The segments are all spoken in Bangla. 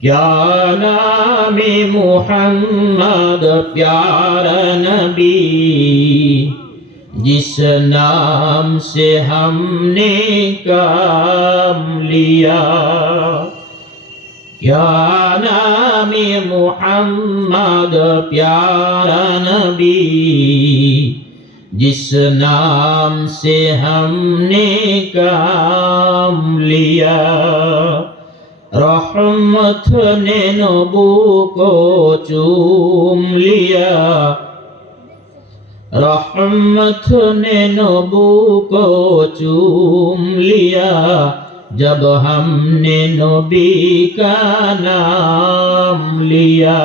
क्या नाम मुहम्मद प्यारा नबी, जिस नाम से हमने काम लिया। क्या नाम मुहम्मद प्यारा नबी, जिस नाम से हमने काम लिया। रहमत ने नबू को चूम लिया, रहमत ने नबू को चूम लिया, जब हमने नबी का नाम लिया।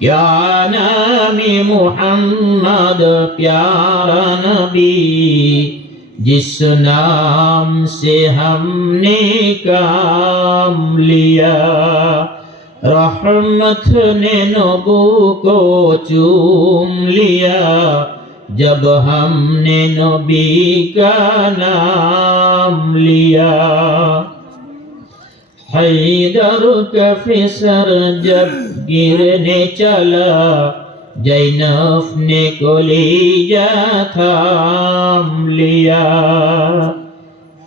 क्या नाम मुहम्मद प्यारा नबी, जिस नाम से हमने काम लिया। रहमत ने नबू को चूम लिया, जब हमने नबी का नाम लिया। हैदर का फिसर जब गिरने चला, ज़ैनब ने कलीजा थाम लिया।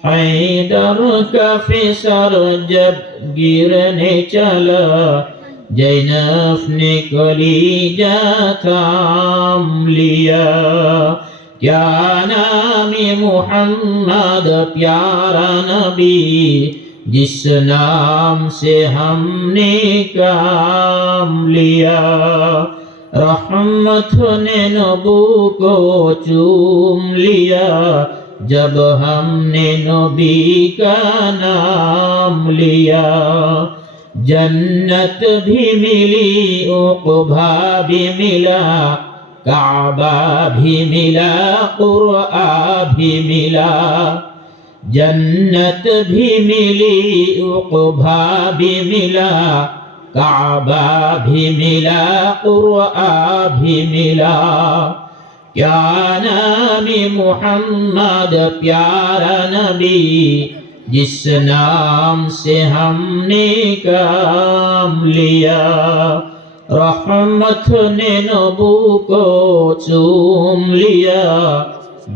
हैदर का फिसर जब गिरने चला, ज़ैनब ने कलीजा थाम लिया। क्या नाम मुहम्मद प्यारा नबी, जिस नाम से हमने काम लिया। रहमत ने नबू को चूम लिया, जब हमने नबी का नाम लिया। जन्नत भी मिली, उक़बा भी मिला, काबा भी मिला, क़ुरआन भी मिला। जन्नत भी मिली, उक़बा भी मिला, काबा भी मिला, क़ुरआन भी मिला। क्या नाम मुहम्मद प्यारा नबी, जिस नाम से हमने काम लिया। रहमत ने नबू को चूम लिया,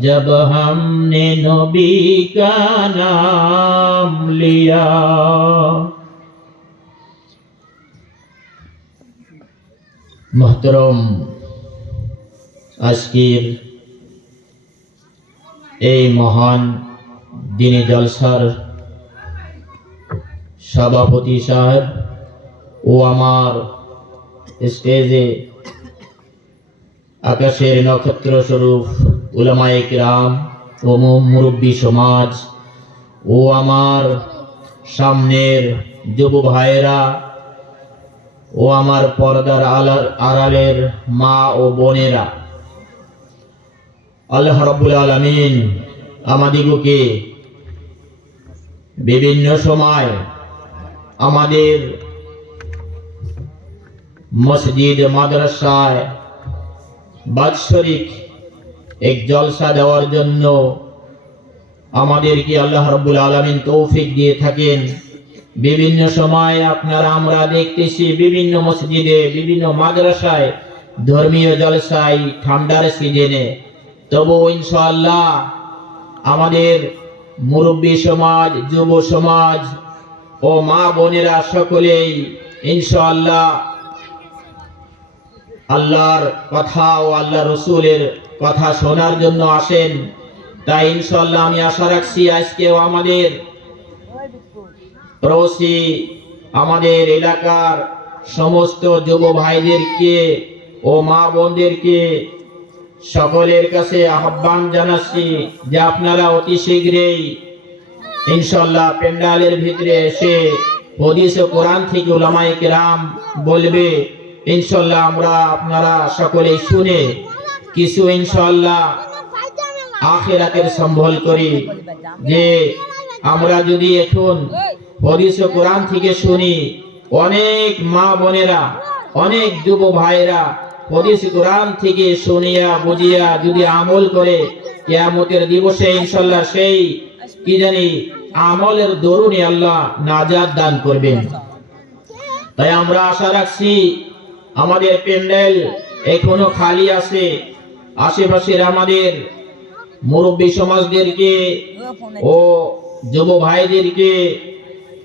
जब हमने नबी का नाम लिया। मोहतरम আজকের এই মহান দিনে জলসার সভাপতি সাহেব ও আমার স্টেজে আকাশের নক্ষত্র স্বরূপ উলামায়ে কিরাম ও মুরব্বী সমাজ ও আমার সামনের যুব ভাইয়েরা ও আমার পর্দার আড়ালের মা ও বোনেরা, আল্লাহ রাব্বুল আলামিন আমাদিগকে বিভিন্ন সময় আমাদের মসজিদ মাদ্রাসায় বাৎসরিক এক জলসা দেওয়ার জন্য আমাদেরকে আল্লাহ রাব্বুল আলামিন তৌফিক দিয়ে থাকেন। বিভিন্ন সময় আপনারা আমরা দেখতেছি বিভিন্ন মসজিদে বিভিন্ন মাদ্রাসায় ধর্মীয় জলসায় ঠান্ডার সিজনে, তবু ইনশাআল্লাহ আমাদের মুরব্বী সমাজ, যুব সমাজ ও মা বোনেরা সকলেই ইনশাআল্লাহ আল্লাহর কথা ও আল্লাহ রসুলের কথা শোনার জন্য আসেন। তাই ইনশাআল্লাহ আমি আশা রাখছি আজকেও আমাদের প্রবাসী আমাদের এলাকার সমস্ত যুব ভাইদেরকে ও মা বোনদেরকে সকলের কাছে আহ্বান জানাচ্ছি যে আপনারা অতি শীঘ্রই ইনশাআল্লাহ প্যান্ডেলের ভিতরে এসে হাদিস ও কোরআন থেকে উলামায়ে কিরাম বলবে, ইনশাআল্লাহ আমরা আপনারা সকলেই শুনে কিছু ইনশাআল্লাহ আখিরাতের সম্বল করি। যে আমরা যদি এখন হাদিস ও কোরআন থেকে শুনি, অনেক মা বোনেরা অনেক যুব ভাইরা হাদিস কোরআন থেকে শুনিয়া বুঝিয়া যদি আমল করে, কিয়ামতের দিবসে ইনশাআল্লাহ সেই কি জানি আমলের দরুনে আল্লাহ নাজাত দান করবেন। তাই আমরা আশা রাখছি আমাদের প্যান্ডেল এখনো খালি আছে। আশেপাশের আমাদের মুরব্বী সমাজদেরকে ও যুব ভাইদেরকে